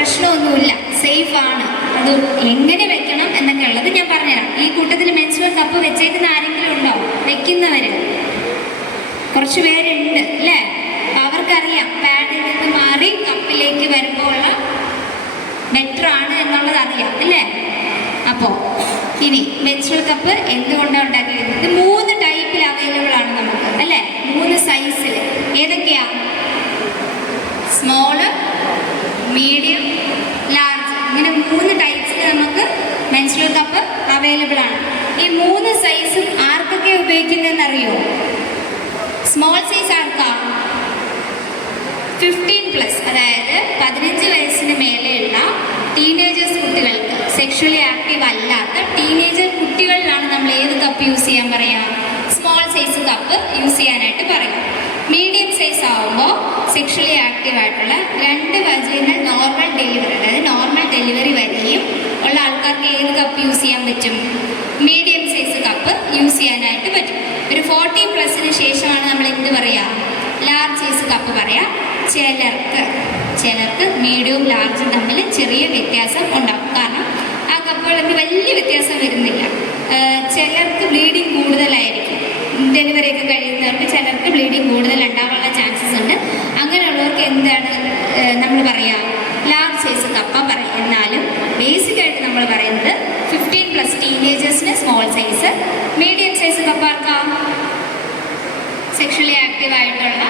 പ്രശ്നമൊന്നുമില്ല, സേഫാണ്. അത് എങ്ങനെ വെക്കണം എന്നൊക്കെ ഉള്ളത് ഞാൻ പറഞ്ഞുതരാം. ഈ കൂട്ടത്തിൽ മെൻസ്ട്രുവൽ കപ്പ് വെച്ചേക്കുന്ന ആരെങ്കിലും ഉണ്ടോ? വെക്കുന്നവർ കുറച്ച് പേരുണ്ട് അല്ലേ? അവർക്കറിയാം പാഡിൽ നിന്ന് മാറി കപ്പിലേക്ക് വരുമ്പോൾ ഉള്ള ബെറ്റർ ആണ് എന്നുള്ളത് അറിയാം അല്ലേ? അപ്പോൾ ഇനി മെൻസ്ട്രുവൽ കപ്പ് എന്തുകൊണ്ടാണ് ഉണ്ടാക്കിയത്? ഇത് 3 ടൈപ്പിൽ അവൈലബിൾ ആണ് നമുക്ക് അല്ലേ? 3 സൈസിൽ. ഏതൊക്കെയാ? Small, medium, large. ഇങ്ങനെ 3 ടൈപ്സിൽ നമുക്ക് മെൻസ്ട്രുവൽ കപ്പ് അവൈലബിൾ ആണ്. ഈ 3 സൈസും ആർക്കൊക്കെ ഉപയോഗിക്കുന്നതെന്ന് അറിയോ? സ്മോൾ സൈസ് ആർക്കാ? 15+, അതായത് 15 വയസ്സിന് മേലെയുള്ള ടീനേജേഴ്സ് കുട്ടികൾക്ക്, സെക്ഷുവലി ആക്റ്റീവ് അല്ലാത്ത ടീനേജർ കുട്ടികളിലാണ് നമ്മൾ ഏത് കപ്പ് യൂസ് ചെയ്യാൻ പറയാം? സ്മോൾ സൈസ് കപ്പ് യൂസ് ചെയ്യാനായിട്ട് പറയാം. മീഡിയം സൈസ് ആവുമ്പോൾ സെക്ഷുവലി ആക്റ്റീവ് ആയിട്ടുള്ള 2 വജൈനൽ നോർമൽ ഡെലിവറി, അതായത് നോർമൽ ഡെലിവറി വരെയും ഉള്ള ആൾക്കാർക്ക് ഏത് കപ്പ് യൂസ് ചെയ്യാൻ പറ്റും? മീഡിയം സൈസ് കപ്പ് യൂസ് ചെയ്യാനായിട്ട് പറ്റും. ഒരു 40+ ശേഷമാണ് നമ്മൾ എന്ത് പറയുക? ലാർജ് സൈസ് കപ്പ് പറയാം. ചിലർക്ക് മീഡിയവും ലാർജും തമ്മിൽ ചെറിയ വ്യത്യാസം ഉണ്ടാകും. കാരണം ആ കപ്പുകൾക്ക് വലിയ വ്യത്യാസം വരുന്നില്ല. ചിലർക്ക് ബ്ലീഡിങ് കൂടുതലായിരിക്കും. ഡെലിവറി ഒക്കെ കഴിയുന്നവർക്ക് ചിലർക്ക് ബ്ലീഡിങ് കൂടുതൽ ഉണ്ടാവാനുള്ള ചാൻസസ് ഉണ്ട്. അങ്ങനെയുള്ളവർക്ക് എന്താണ് നമ്മൾ പറയുക? ലാർജ് സൈസ് കപ്പ പറയും. എന്നാലും ബേസിക്കായിട്ട് നമ്മൾ പറയുന്നത് 15+ ടീനേജേഴ്സിന് സ്മോൾ സൈസ്, മീഡിയം സൈസ് കപ്പ ആർക്കാം? സെക്ഷുവലി ആക്റ്റീവ് ആയിട്ടുള്ള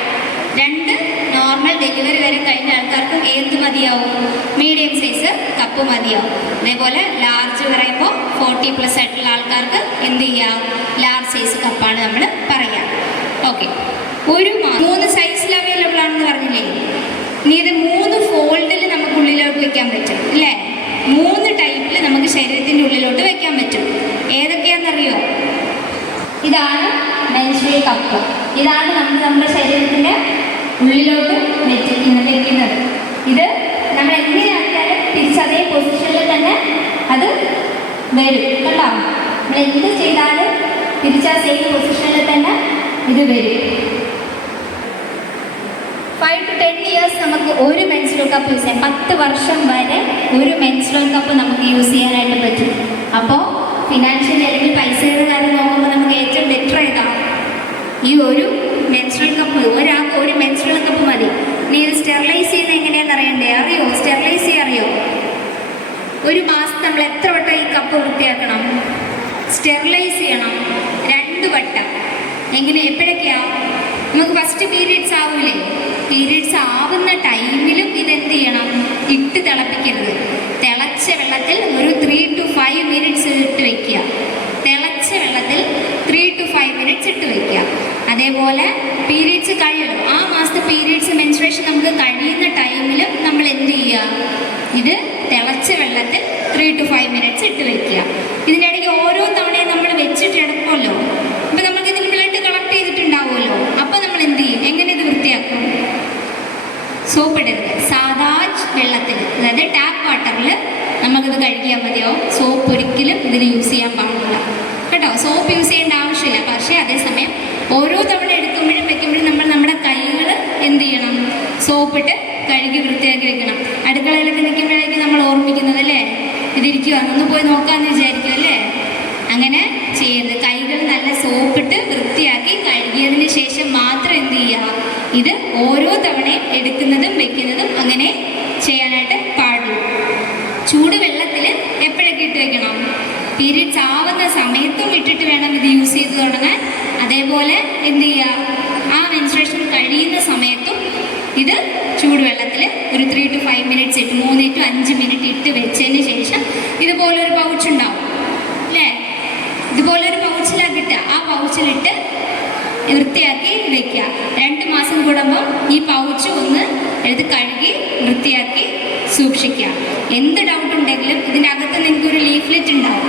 2 നോർമൽ ഡെലിവറി വരെ കഴിഞ്ഞ ആൾക്കാർക്ക് എന്ത് മതിയാവും? മീഡിയം സൈസ് കപ്പ് മതിയാവും. അതേപോലെ ലാർജ് പറയുമ്പോൾ 40+ ആയിട്ടുള്ള ആൾക്കാർക്ക് എന്ത് ചെയ്യാം? ലാർജ് സൈസ് കപ്പാണ് നമ്മൾ പറയാം. ഓക്കെ, 3 സൈസിൽ അവൈലബിൾ ആണെന്ന് പറഞ്ഞില്ലേ? ഇനി ഇത് 3 ഫോൾഡിൽ നമുക്ക് ഉള്ളിലോട്ട് വെക്കാൻ പറ്റും അല്ലേ? 3 ടൈപ്പിൽ നമുക്ക് ശരീരത്തിൻ്റെ ഉള്ളിലോട്ട് വെക്കാൻ പറ്റും. ഏതൊക്കെയാണെന്നറിയോ? ഇതാണ് മെൻസ്ട്രുവൽ കപ്പ്. ഇതാണ് നമ്മൾ നമ്മുടെ ശരീരത്തിൻ്റെ ഉള്ളിലോട്ട് വെക്കുന്നത്. ഇത് നമ്മൾ എങ്ങനെയാക്കിയാലും തിരിച്ചതേ പൊസിഷനിൽ തന്നെ അത് വരും കേട്ടോ. നമ്മൾ എന്ത് ചെയ്താലും തിരിച്ചാ സെയിം പൊസിഷനിൽ തന്നെ ഇത് വരും. 5 to 10 years നമുക്ക് ഒരു മെൻസ്ട്രുവൽ കപ്പ് യൂസ് ചെയ്യാം. 10 വർഷം വരെ ഒരു മെൻസ്ട്രുവൽ കപ്പ് നമുക്ക് യൂസ് ചെയ്യാനായിട്ട് പറ്റും. അപ്പോൾ ഫിനാൻഷ്യലി അല്ലെങ്കിൽ പൈസയുടെ കാര്യം നോക്കുമ്പോൾ നമുക്ക് ഏറ്റവും ബെറ്റർ ഏതാണ്? ഈ ഒരു മെൻസ്ട്രുവൽ കപ്പ്. ഒരാൾക്ക് ഒരു മെൻസ്ട്രുവൽ കപ്പ് മതി. നീ ഇത് സ്റ്റെറിലൈസ് ചെയ്യുന്നത് എങ്ങനെയാണെന്ന് അറിയണ്ടേ? അറിയോ? സ്റ്റെറിലൈസ് ചെയ്യാൻ അറിയോ? ഒരു മാസം നമ്മൾ എത്ര വട്ടം ഈ കപ്പ് വൃത്തിയാക്കണം? സ്റ്റെറിലൈസ് ചെയ്യണം 2 വട്ടം. എങ്ങനെ? എപ്പോഴൊക്കെയാ? നമുക്ക് ഫസ്റ്റ് പീരീഡ്സ് ആവൂലേ? പീരീഡ്സ് ആവുന്ന ടൈമിലും ഇതെന്ത് ചെയ്യണം? ഇട്ട് തിളപ്പിക്കരുത്. തിളച്ച വെള്ളത്തിൽ ഒരു 3 to 5 minutes ഇട്ട് വയ്ക്കുക. തിളച്ച വെള്ളത്തിൽ 3 to 5 minutes ഇട്ട് വയ്ക്കുക. അതേപോലെ പീരീഡ്സ് കഴിയണം. ആ മാസത്തെ പീരീഡ്സ് മെൻസ്ട്രുവേഷൻ നമുക്ക് കഴിയുന്ന ടൈമിലും നമ്മൾ എന്ത് ചെയ്യുക? ഇത് തിളച്ച വെള്ളത്തിൽ 3 to 5 minutes ഇട്ട് വയ്ക്കുക. ഇതിനിടയ്ക്ക് ഓരോ തവണയും നമ്മൾ വെച്ചിട്ട് എടുക്കുമല്ലോ. ഇപ്പം നമുക്ക് ഇതിന് ബ്ലഡ് കളക്ട് ചെയ്തിട്ടുണ്ടാവുമല്ലോ. അപ്പം നമ്മൾ എന്ത് ചെയ്യും? എങ്ങനെ ഇത് വൃത്തിയാക്കും? സോപ്പ് ഇടരുത്. സാധാ വെള്ളത്തിൽ, അതായത് ടാപ്പ് വാട്ടറിൽ നമുക്കിത് കഴുകിയാൽ മതിയോ? സോപ്പ് ഒരിക്കലും ഇതിൽ യൂസ് ചെയ്യാൻ പാടില്ല കേട്ടോ. സോപ്പ് യൂസ് ചെയ്യേണ്ട ആവശ്യമില്ല. പക്ഷേ അതേസമയം ഓരോ തവണ എടുക്കുമ്പോഴും വെക്കുമ്പോഴും നമ്മൾ നമ്മുടെ കൈകൾ എന്ത് ചെയ്യണം? സോപ്പിട്ട് കഴുകി വൃത്തിയാക്കി വെക്കണം. അടുക്കളയിലൊക്കെ നിൽക്കുമ്പോഴേക്കും നമ്മൾ ഓർമ്മിക്കുന്നത് അല്ലേ? ഇതിരിക്കുക, ഒന്ന് പോയി നോക്കാമെന്ന് വിചാരിക്കും അല്ലേ? അങ്ങനെ ചെയ്യരുത്. കൈകൾ നല്ല സോപ്പിട്ട് വൃത്തിയാക്കി കഴുകിയതിന് ശേഷം മാത്രം എന്ത് ചെയ്യുക? ഇത് ഓരോ തവണയും എടുക്കുന്നതും വെക്കുന്നതും അങ്ങനെ ചെയ്യാനായിട്ട് പാടുള്ളൂ. ചൂടുവെള്ളത്തിൽ എപ്പോഴൊക്കെ ഇട്ട് വെക്കണം? പീരീഡ്സ് ആവുന്ന സമയത്തും ഇട്ടിട്ട് വേണം ഇത് യൂസ് ചെയ്ത് തുടങ്ങാൻ. അതേപോലെ എന്ത് ചെയ്യുക? ആ മെൻസ്ട്രുവേഷൻ കഴിയുന്ന സമയത്തും ഇത് ചൂടുവെള്ളത്തിൽ ഒരു 3 to 5 minutes ഇട്ട് 3 to 5 minutes ഇട്ട് വെച്ചതിന് ശേഷം ഇതുപോലൊരു പൗച്ച് ഉണ്ടാവും അല്ലേ? ഇതുപോലൊരു പൗച്ചിലാണ് കിട്ടുക. ആ പൗച്ചിലിട്ട് വൃത്തിയാക്കി വെക്കുക. 2 മാസം കൂടുമ്പോൾ ഈ പൗച്ച് ഒന്ന് എടുത്ത് കഴുകി വൃത്തിയാക്കി സൂക്ഷിക്കുക. എന്ത് ഡൗട്ട് ഉണ്ടെങ്കിലും ഇതിനകത്ത് നിങ്ങൾക്കൊരു ലീഫ്ലെറ്റ് ഉണ്ടാവും.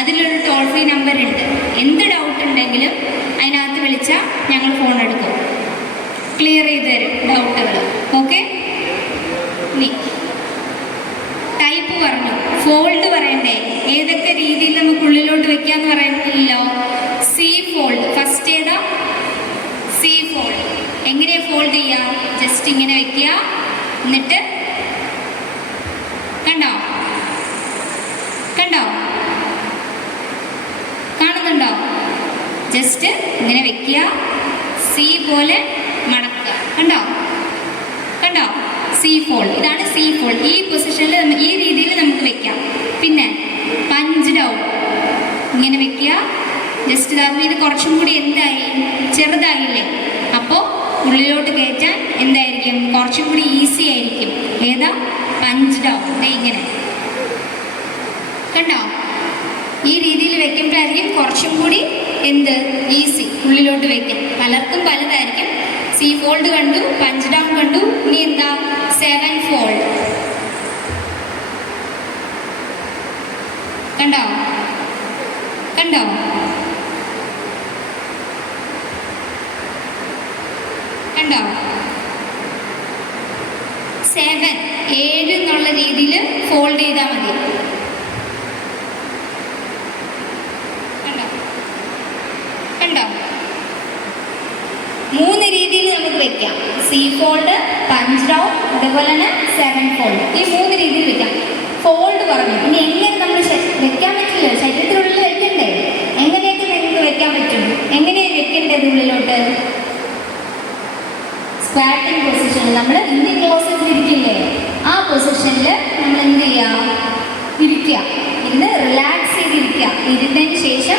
അതിലൊരു ടോൾ ഫ്രീ നമ്പർ ഉണ്ട്. എന്ത് ഡൗട്ട് ഉണ്ടെങ്കിലും അതിനകത്ത് വിളിച്ചാൽ ഞങ്ങൾ ഫോൺ എടുക്കും, ക്ലിയർ ചെയ്ത് തരും ഡൗട്ടുകൾ. ഓക്കെ? ടൈപ്പ് പറഞ്ഞു. ഫോൾഡ് പറയണ്ടേ? ഏതൊക്കെ രീതിയിൽ നമുക്ക് ഉള്ളിലോട്ട് വെക്കാന്ന് പറയുന്നില്ലല്ലോ. C fold. ഫസ്റ്റ് ഏതാ? C fold. എങ്ങനെയാ ഫോൾഡ് ചെയ്യുക? ജസ്റ്റ് ഇങ്ങനെ വെക്കുക, എന്നിട്ട് ഫോൾഡ്. ഇതാണ് സി ഫോൾഡ്. ഈ പൊസിഷനിൽ ഈ രീതിയിൽ നമുക്ക് വെക്കാം. പിന്നെ പഞ്ച് ഡൗൺ ഇങ്ങനെ വെക്കുക. ജസ്റ്റ് ഇത് കുറച്ചും കൂടി എന്തായി, ചെറുതായില്ലേ? അപ്പോൾ ഉള്ളിലോട്ട് കയറ്റാൻ എന്തായിരിക്കും, കുറച്ചും കൂടി ഈസി ആയിരിക്കും. ഏതാ? Punch down. ഇങ്ങനെ കണ്ടോ? ഈ രീതിയിൽ വെക്കുമ്പോഴായിരിക്കും കുറച്ചും കൂടി എന്ത് ഈസി, ഉള്ളിലോട്ട് വെക്കും. പലർക്കും പലതായിരിക്കും. സി ഫോൾഡ് കണ്ടു, പഞ്ച് ഡൗൺ കണ്ടു, ഇനി എന്താ? 7 ഫോൾഡ്. കണ്ടോ? കണ്ടോ? കണ്ടോ? 7 എന്നുള്ള രീതിയിൽ ഫോൾഡ് ചെയ്താൽ മതി. കണ്ടോ? കണ്ടോ? 3 രീതിയിൽ നമുക്ക് വെക്കാം. സി ഫോൾഡ്, പഞ്ച് ഡൗൺ, അതുപോലെ തന്നെ 7 ഫോൾഡ്. ഈ 3 രീതിയിൽ വെക്കാം. ഫോൾഡ് പറഞ്ഞു. ഇനി എങ്ങനെ നമ്മൾ വെക്കാൻ പറ്റില്ല, ശരീരത്തിനുള്ളിൽ വെക്കണ്ടേ? എങ്ങനെയൊക്കെ നിങ്ങൾക്ക് വെക്കാൻ പറ്റും? എങ്ങനെയാണ് വെക്കേണ്ടത് ഉള്ളിലോട്ട്? സ്ക്വാറ്റിംഗ് പൊസിഷനിൽ നമ്മൾ ഇന്ത്യൻ ക്ലോസറ്റിൽ ഇരിക്കില്ലേ, ആ പൊസിഷനിൽ നമ്മൾ എന്ത് ചെയ്യുക? ഇരിക്കുക. ഇരുന്ന് റിലാക്സ് ചെയ്തിരിക്കുക. ഇരുന്നതിന് ശേഷം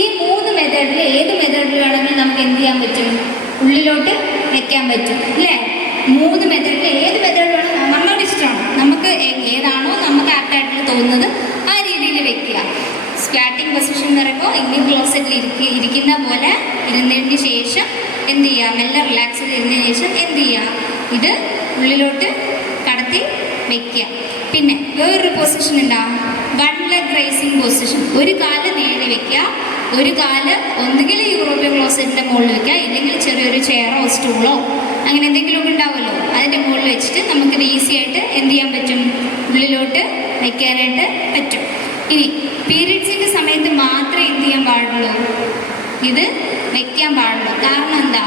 ഈ 3 മെത്തേഡിൽ ഏത് മെത്തേഡിൽ വേണമെങ്കിലും നമുക്ക് എന്ത് ചെയ്യാൻ പറ്റും? ഉള്ളിലോട്ട് വെക്കാൻ പറ്റും അല്ലേ? 3 മെത്തേഡിൽ ഏത് മെത്തേഡ് വേണം, നമ്മളോട് ഇഷ്ടമാണ്. നമുക്ക് ഏതാണോ നമുക്ക് ആപ്റ്റായിട്ട് തോന്നുന്നത് ആ രീതിയിൽ വെക്കുക. സ്ക്വാറ്റിംഗ് പൊസിഷൻ എന്ന് പറയുമ്പോൾ ഇന്ത്യൻ ക്ലോസറ്റിൽ ഇരിക്കുന്ന പോലെ ഇരുന്നതിന് ശേഷം എന്ത് ചെയ്യുക? മെല്ലെ റിലാക്സ് ചെയ്ത് ഇരുന്നതിന് ശേഷം എന്ത് ചെയ്യുക? ഇത് ഉള്ളിലോട്ട് കടത്തി വെക്കുക. പിന്നെ വേറൊരു പൊസിഷൻ ഉണ്ടാവും, 1 ലെഗ് റൈസിങ് പൊസിഷൻ. ഒരു കാല് നേടി വെക്കുക, ഒരു കാല് ഒന്നുകിൽ യൂറോപ്യൻ ക്ലോസറ്റിൻ്റെ മുകളിൽ വെക്കുക, ഇല്ലെങ്കിൽ ചെറിയൊരു ചെയറോ സ്റ്റൂളോ അങ്ങനെ എന്തെങ്കിലുമൊക്കെ ഉണ്ടാവുമല്ലോ, അതിൻ്റെ മുകളിൽ വെച്ചിട്ട് നമുക്കിത് ഈസി ആയിട്ട് എന്ത് ചെയ്യാൻ പറ്റും? ഉള്ളിലോട്ട് വയ്ക്കാനായിട്ട് പറ്റും. ഇനി പീരീഡ്സിൻ്റെ സമയത്ത് മാത്രമേ എന്ത് ചെയ്യാൻ പാടുള്ളൂ? ഇത് വയ്ക്കാൻ പാടുള്ളൂ. കാരണം എന്താ?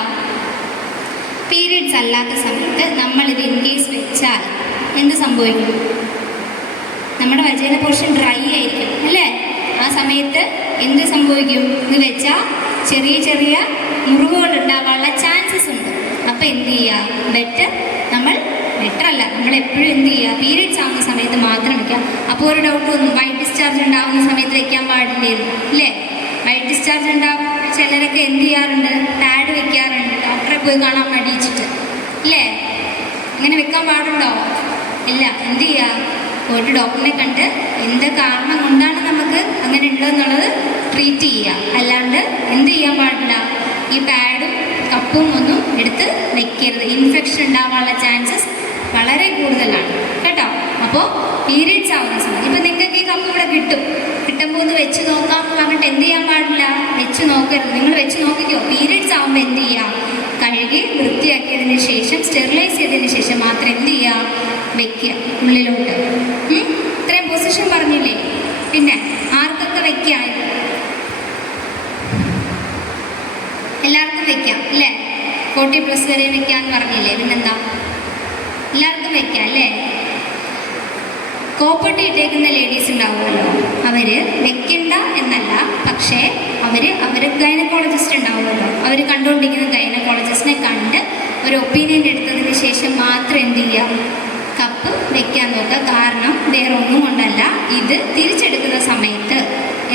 പീരീഡ്സ് അല്ലാത്ത സമയത്ത് നമ്മളിത് ഇൻ കേസ് വെച്ചാൽ എന്ത് സംഭവിക്കും? നമ്മുടെ വജൈന പോർഷൻ ഡ്രൈ ആയിരിക്കും അല്ലേ? ആ സമയത്ത് എന്ത് സംഭവിക്കും? ഇത് വെച്ചാൽ ചെറിയ ചെറിയ മുറിവുകൾ ഉണ്ടാകാനുള്ള ചാൻസസ് ഉണ്ട്. അപ്പോൾ എന്ത് ചെയ്യുക? ബെറ്റർ അല്ല, നമ്മൾ എപ്പോഴും എന്ത് ചെയ്യുക? പീരീഡ്സ് ആവുന്ന സമയത്ത് മാത്രം വയ്ക്കുക. അപ്പോൾ ഒരു ഡൗട്ട് വന്നു, വൈറ്റ് ഡിസ്ചാർജ് ഉണ്ടാകുന്ന സമയത്ത് വയ്ക്കാൻ പാടില്ലായിരുന്നു അല്ലേ? വൈറ്റ് ഡിസ്ചാർജ് ഉണ്ടാകും. ചിലരൊക്കെ എന്ത് ചെയ്യാറുണ്ട്? പാഡ് വെക്കാറുണ്ട്, ഡോക്ടറെ പോയി കാണാൻ മടിച്ചിട്ട് അല്ലേ? അങ്ങനെ വെക്കാൻ പാടുണ്ടോ? ഇല്ല. എന്ത് ചെയ്യുക? പോയിട്ട് ഡോക്ടറിനെ കണ്ട് എന്ത് കാരണം കൊണ്ടാണ് നമുക്ക് അങ്ങനെ ഉള്ളതെന്നുള്ളത് ട്രീറ്റ് ചെയ്യുക. അല്ലാണ്ട് എന്ത് ചെയ്യാൻ പാടില്ല? ഈ പാഡും കപ്പും ഒന്നും എടുത്ത് വെക്കരുത്. ഇൻഫെക്ഷൻ ഉണ്ടാകാനുള്ള ചാൻസസ് വളരെ കൂടുതലാണ് കേട്ടോ. അപ്പോൾ പീരീഡ്സ് ആവുന്ന സമയത്ത് ഇപ്പം നിങ്ങൾക്ക് ഈ കപ്പ് ഇവിടെ കിട്ടുമ്പോൾ ഒന്ന് വെച്ച് നോക്കാം പറഞ്ഞിട്ട് എന്ത് ചെയ്യാൻ പാടില്ല? വെച്ച് നോക്കരുത്. നിങ്ങൾ വെച്ച് നോക്കിക്കോ. പീരീഡ്സ് ആകുമ്പോൾ എന്ത് ചെയ്യുക? കഴുകി വൃത്തിയാക്കിയതിന് ശേഷം സ്റ്റെറിലൈസ് ചെയ്തതിന് ശേഷം മാത്രം എന്ത് ചെയ്യുക? വെക്കുക ഉള്ളിലോട്ട്. ഇത്രയും പൊസിഷൻ പറഞ്ഞില്ലേ? പിന്നെ ആർക്കൊക്കെ വെക്കാം? എല്ലാവർക്കും വെക്കാം അല്ലേ? 40+ വരെ വെക്കാമെന്ന് പറഞ്ഞില്ലേ? പിന്നെന്താ? എല്ലാവർക്കും വെക്കാം അല്ലേ? കോപ്പർട്ടി ഇട്ടേക്കുന്ന ലേഡീസ് ഉണ്ടാവുമല്ലോ, അവർ വെക്കണ്ട എന്നല്ല, പക്ഷേ അവർ ഗൈനക്കോളജിസ്റ്റ് ഉണ്ടാവുമല്ലോ, അവർ കണ്ടുകൊണ്ടിരിക്കുന്ന ഗൈനക്കോളജിസ്റ്റിനെ കണ്ട് ഒരു ഒപ്പീനിയൻ എടുത്തതിന് ശേഷം മാത്രം എന്ത് ചെയ്യുക? കപ്പ് വെക്കാൻ നോക്കുക. കാരണം വേറെ ഒന്നും കൊണ്ടല്ല, ഇത് തിരിച്ചെടുക്കുന്ന സമയത്ത്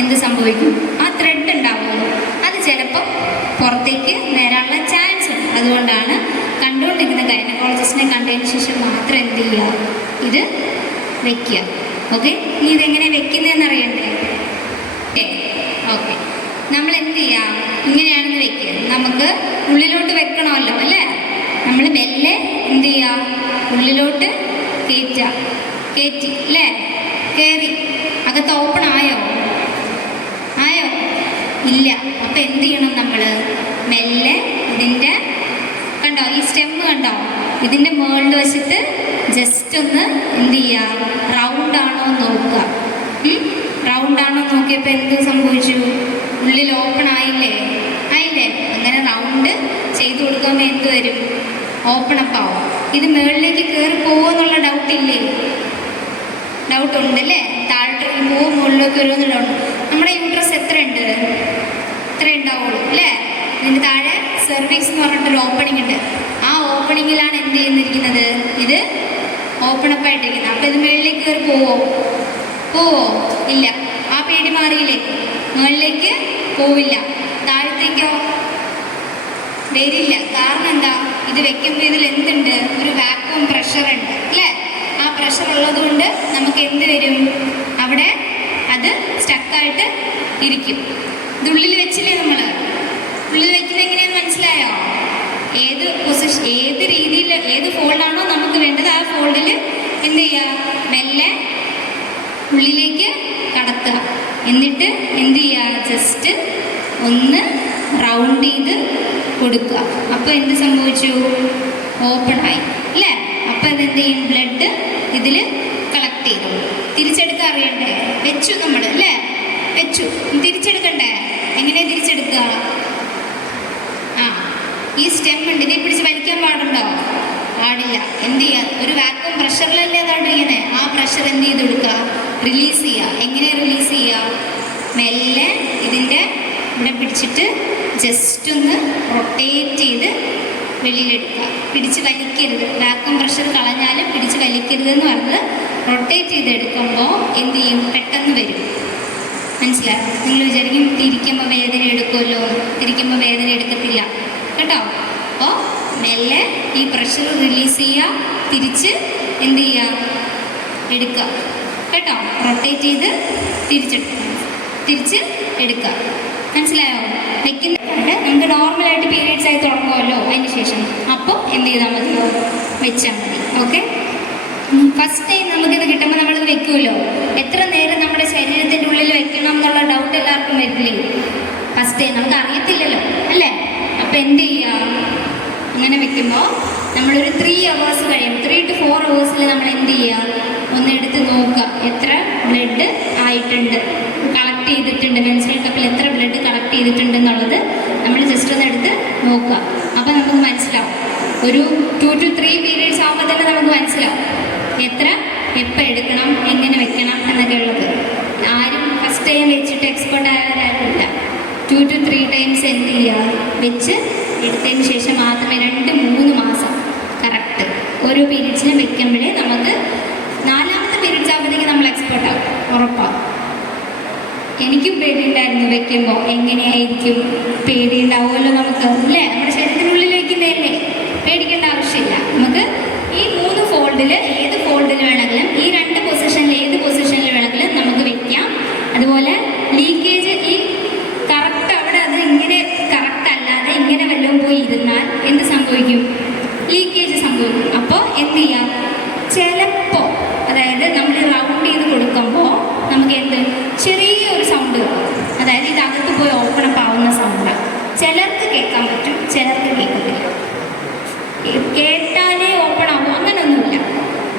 എന്ത് സംഭവിക്കും? ആ ത്രെഡ് ഉണ്ടാവുമല്ലോ, അത് ചിലപ്പോൾ പുറത്തേക്ക് വരാനുള്ള ചാൻസ് ഉണ്ട്. അതുകൊണ്ടാണ് കണ്ടുകൊണ്ടിരിക്കുന്ന ഗൈനക്കോളജിസ്റ്റിനെ കണ്ടതിന് ശേഷം മാത്രം എന്ത് ചെയ്യുക? ഇത് വെക്കുക. ഓക്കെ, ഇനി ഇതെങ്ങനെ വെക്കുന്നതെന്ന് അറിയണ്ടേ? ഓക്കെ, നമ്മൾ എന്ത് ചെയ്യാം? ഇങ്ങനെയാണെന്ന് വെക്കുക. നമുക്ക് ഉള്ളിലോട്ട് വെക്കണമല്ലോ അല്ലേ? നമ്മൾ മെല്ലെ എന്ത് ചെയ്യുക? ഉള്ളിലോട്ട് കയറ്റി അല്ലേ? കയറി അകത്ത് ഓപ്പൺ ആയോ? ഇല്ല. അപ്പം എന്ത് ചെയ്യണം? നമ്മൾ മെല്ലെ ഇതിൻ്റെ കണ്ടോ, ഈ സ്റ്റെമ്മ് കണ്ടോ, ഇതിൻ്റെ മുകളിൽ വെച്ചിട്ട് ജസ്റ്റ് ഒന്ന് എന്ത് ചെയ്യുക? റൗണ്ടാണോ നോക്കുക. റൗണ്ടാണോ നോക്കിയപ്പോൾ എന്ത് സംഭവിച്ചു? ഉള്ളിൽ ഓപ്പൺ ആയില്ലേ? അങ്ങനെ റൗണ്ട് ചെയ്ത് കൊടുക്കുമ്പോൾ എന്ത് വരും? ഓപ്പൺ അപ്പ് ആവും. ഇത് മുകളിലേക്ക് കയറി പോകുമെന്നുള്ള ഡൗട്ടില്ലേ? ഡൗട്ട് ഉണ്ടല്ലേ? താഴോട്ടേക്ക് പോകും, മുകളിലേക്ക് വരുമെന്ന് ഡൗട്ട്. നമ്മുടെ യൂട്രസ് എത്ര ഉണ്ട്? ഇത്ര ഉണ്ടാവുള്ളൂ അല്ലേ? ഇതിന് താഴെ സെർവിക്സ് എന്ന് പറഞ്ഞിട്ടൊരു ഓപ്പണിംഗ് ഉണ്ട്. ആ ഓപ്പണിങ്ങിലാണ് എന്ത് ചെയ്യുന്നിരിക്കുന്നത്? ഇത് ഓപ്പൺ അപ്പ് ആയിട്ടിരിക്കുന്നത്. അപ്പോൾ ഇത് മുകളിലേക്ക് കയറി പോവോ ഇല്ല. ആ പേടി മാറിയില്ലേ? മുകളിലേക്ക് പോവില്ല. താഴത്തേക്കോ വരില്ല. കാരണം എന്താ? ഇത് വെക്കുമ്പോൾ ഇതിൽ എന്തുണ്ട്? ഒരു വാക്വം പ്രഷർ ഉണ്ട് അല്ലേ? ആ പ്രഷർ ഉള്ളത് കൊണ്ട് നമുക്ക് എന്ത് വരും? അവിടെ അത് സ്റ്റക്കായിട്ട് ഇരിക്കും. ഇതുള്ളിൽ വെച്ചില്ലേ നമ്മൾ? ഉള്ളിൽ വെക്കുന്നത് എങ്ങനെയാണെന്ന് മനസ്സിലായോ? ഏത് പൊസിഷൻ, ഏത് രീതിയിൽ, ഏത് ഫോൾഡാണോ നമുക്ക് വേണ്ടത് ആ ഫോൾഡിൽ എന്ത് ചെയ്യുക? മെല്ലെ ഉള്ളിലേക്ക് കടത്തുക. എന്നിട്ട് എന്ത് ചെയ്യുക? ജസ്റ്റ് ഒന്ന് റൗണ്ട് ചെയ്ത് കൊടുക്കുക. അപ്പോൾ എന്ത് സംഭവിച്ചു? ഓപ്പണായി അല്ലേ? അപ്പോൾ അതെന്ത് ചെയ്യും? ബ്ലഡ് ഇതിൽ കളക്ട് ചെയ്തു. തിരിച്ചെടുക്കാൻ അറിയണ്ടേ? വെച്ചു നമ്മൾ അല്ലേ? വെച്ചു. തിരിച്ചെടുക്കണ്ടേ? എങ്ങനെ തിരിച്ചെടുക്കുക? ഈ സ്റ്റെം ഉണ്ട്, ഇതിനെ പിടിച്ച് വലിക്കാൻ പാടുണ്ടോ? പാടില്ല. എന്ത് ചെയ്യുക? ഒരു വാക്വം പ്രഷറിലല്ലേ അതാണ് ഇങ്ങനെ. ആ പ്രഷർ എന്ത് ചെയ്ത് കൊടുക്കുക? റിലീസ് ചെയ്യുക. എങ്ങനെ റിലീസ് ചെയ്യുക? മെല്ലെ ഇതിൻ്റെ ഇവിടെ പിടിച്ചിട്ട് ജസ്റ്റ് ഒന്ന് റൊട്ടേറ്റ് ചെയ്ത് വെളിയിലെടുക്കുക. പിടിച്ച് വലിക്കരുത്. വാക്വം പ്രഷർ കളഞ്ഞാലും പിടിച്ച് വലിക്കരുത് എന്ന് പറഞ്ഞത് റൊട്ടേറ്റ് ചെയ്ത് എടുക്കുമ്പോൾ എന്ത് ചെയ്യും? പെട്ടെന്ന് വരും. മനസ്സിലായി? നിങ്ങൾ വിചാരിക്കും തിരിക്കുമ്പോൾ വേദന എടുക്കുമല്ലോ. തിരിക്കുമ്പോൾ വേദന എടുക്കത്തില്ല കേട്ടോ. അപ്പോൾ മെല്ലെ ഈ പ്രഷർ റിലീസ് ചെയ്യുക. തിരിച്ച് എന്ത് ചെയ്യുക? എടുക്കുക കേട്ടോ. റൊട്ടേറ്റ് ചെയ്ത് തിരിച്ച് എടുക്കുക. മനസ്സിലായോ? വെക്കുന്നുണ്ട് നമുക്ക് നോർമലായിട്ട് പീരീഡ്സ് ആയി തുടങ്ങുമല്ലോ അതിന് ശേഷം. അപ്പോൾ എന്ത് ചെയ്താൽ മതി? വെച്ചാൽ മതി. ഓക്കെ. ഫസ്റ്റ് ടൈം നമുക്കിത് കിട്ടുമ്പോൾ നമ്മളിത് വെക്കുമല്ലോ. എത്ര നേരം നമ്മുടെ ശരീരത്തിൻ്റെ ഉള്ളിൽ വെക്കണം എന്നുള്ള ഡൗട്ട് എല്ലാവർക്കും വരില്ലേ? ഫസ്റ്റ് ടൈം നമുക്ക് അറിയത്തില്ലല്ലോ അല്ലേ? അപ്പോൾ എന്ത് ചെയ്യുക? അങ്ങനെ വെക്കുമ്പോൾ നമ്മളൊരു 3 hours കഴിയും. 3 to 4 hours നമ്മൾ എന്ത് ചെയ്യുക? ഒന്ന് എടുത്ത് നോക്കുക എത്ര ബ്ലഡ് ആയിട്ടുണ്ട്, കളക്ട് ചെയ്തിട്ടുണ്ട്, മെൻസ്ട്രൽ കപ്പിൽ എത്ര ബ്ലഡ് കളക്ട് ചെയ്തിട്ടുണ്ട് എന്നുള്ളത് നമ്മൾ ജസ്റ്റ് ഒന്ന് എടുത്ത് നോക്കുക. അപ്പോൾ നമുക്ക് മനസ്സിലാവും. ഒരു 2 to 3 periods ആകുമ്പോൾ തന്നെ നമുക്ക് മനസ്സിലാവും എത്ര എപ്പോൾ എടുക്കണം, എങ്ങനെ വെക്കണം എന്നൊക്കെ ഉള്ളത്. ആരും ഫസ്റ്റ് ടൈം വെച്ചിട്ട് എക്സ്പെർട്ട് ആയവരായിട്ടില്ല. 2 to 3 times എന്ത് ചെയ്യുക? വെച്ച് എടുത്തതിന് ശേഷം മാത്രമേ 2-3 മാസം കറക്റ്റ് ഓരോ പീരീഡ്സിനും വെക്കുമ്പോഴേ നമുക്ക് 4ാമത്തെ പീരീഡ്സ് ആകുമ്പോഴത്തേക്ക് നമ്മൾ എക്സ്പെർട്ടാവും, ഉറപ്പാണ്. എനിക്കും പേടിയുണ്ടായിരുന്നു വെക്കുമ്പോൾ. എങ്ങനെയായിരിക്കും? പേടിയുണ്ടാവുമല്ലോ നമുക്ക് അല്ലേ? നമ്മുടെ ശരീരത്തിനുള്ളിൽ വയ്ക്കുന്നതല്ലേ, പേടിക്കേണ്ട ആവശ്യമില്ല. നമുക്ക് ഈ 3 ഫോൾഡിൽ ഏത് ഫോൾഡിൽ വേണമെങ്കിലും, ഈ 2 പൊസിഷനിൽ ഏത് പൊസിഷനിൽ വേണമെങ്കിലും നമുക്ക് വെക്കാം. അതുപോലെ ലീക്കേജ് ഈ കറക്റ്റ് അവിടെ അത് ഇങ്ങനെ കറക്റ്റ് അല്ലാതെ ഇങ്ങനെ വല്ലതും പോയി ഇരുന്നാൽ എന്ത് സംഭവിക്കും? ലീക്കേജ് സംഭവിക്കും. അപ്പോൾ എന്ത് ചെയ്യാം? ചിലപ്പോൾ അതായത് നമ്മൾ റൗണ്ട് ചെയ്ത് കൊടുക്കുമ്പോൾ നമുക്ക് എന്ത് ചെറിയൊരു സൗണ്ട് വരും. അതായത് ഇതകത്ത് പോയി ഓപ്പൺ അപ്പ് ആവുന്ന സൗണ്ടാണ്. ചിലർക്ക് കേൾക്കാൻ പറ്റും, ചിലർക്ക് കേൾക്കത്തില്ല. കേട്ടാലേ ഓപ്പൺ ആവും അങ്ങനെയൊന്നുമില്ല.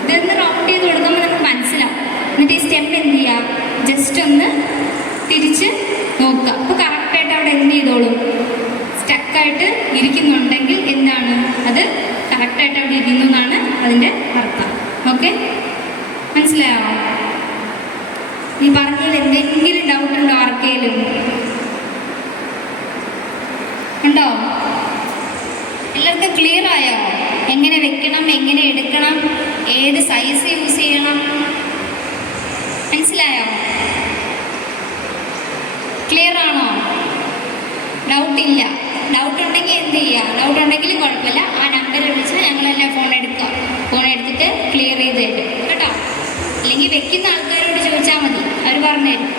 ഇതൊന്ന് റൗണ്ട് ചെയ്ത് കൊടുക്കുമ്പോൾ നമുക്ക് മനസ്സിലാവും. എന്നിട്ട് ഈ സ്റ്റെപ്പ് എന്ത് ചെയ്യുക? ജസ്റ്റ് ഒന്ന് തിരിച്ച് നോക്കുക. അപ്പോൾ കറക്റ്റായിട്ട് അവിടെ എന്ത് ചെയ്തോളും? സ്റ്റക്കായിട്ട് ഇരിക്കുന്നുണ്ടെങ്കിൽ എന്താണ് അത്? കറക്റ്റായിട്ട് അവിടെ ഇരിക്കുന്നു എന്നാണ് അതിൻ്റെ അർത്ഥം. ഓക്കെ, മനസ്സിലായോ? നീ പറഞ്ഞതിൽ എന്തെങ്കിലും ഡൗട്ട് ഉണ്ടോ ആർക്കെങ്കിലും? ഉണ്ടോ? എല്ലാവർക്കും ക്ലിയർ ആയോ? എങ്ങനെ വെക്കണം, എങ്ങനെ എടുക്കണം, ഏത് സൈസ് യൂസ് ചെയ്യണം, മനസ്സിലായോ? ക്ലിയർ ആണോ? ഡൗട്ടില്ല? ഡൗട്ട് ഉണ്ടെങ്കിൽ എന്ത് ചെയ്യുക? ഡൗട്ട് ഉണ്ടെങ്കിലും കുഴപ്പമില്ല, ആ നമ്പർ വിളിച്ച് ഞങ്ങളെല്ലാം ഫോൺ എടുത്തിട്ട് ക്ലിയർ ചെയ്ത് തരും കേട്ടോ. അല്ലെങ്കിൽ വെക്കുന്ന ആൾക്കാരോട് ചോദിച്ചാൽ മതി, അവർ പറഞ്ഞുതരും.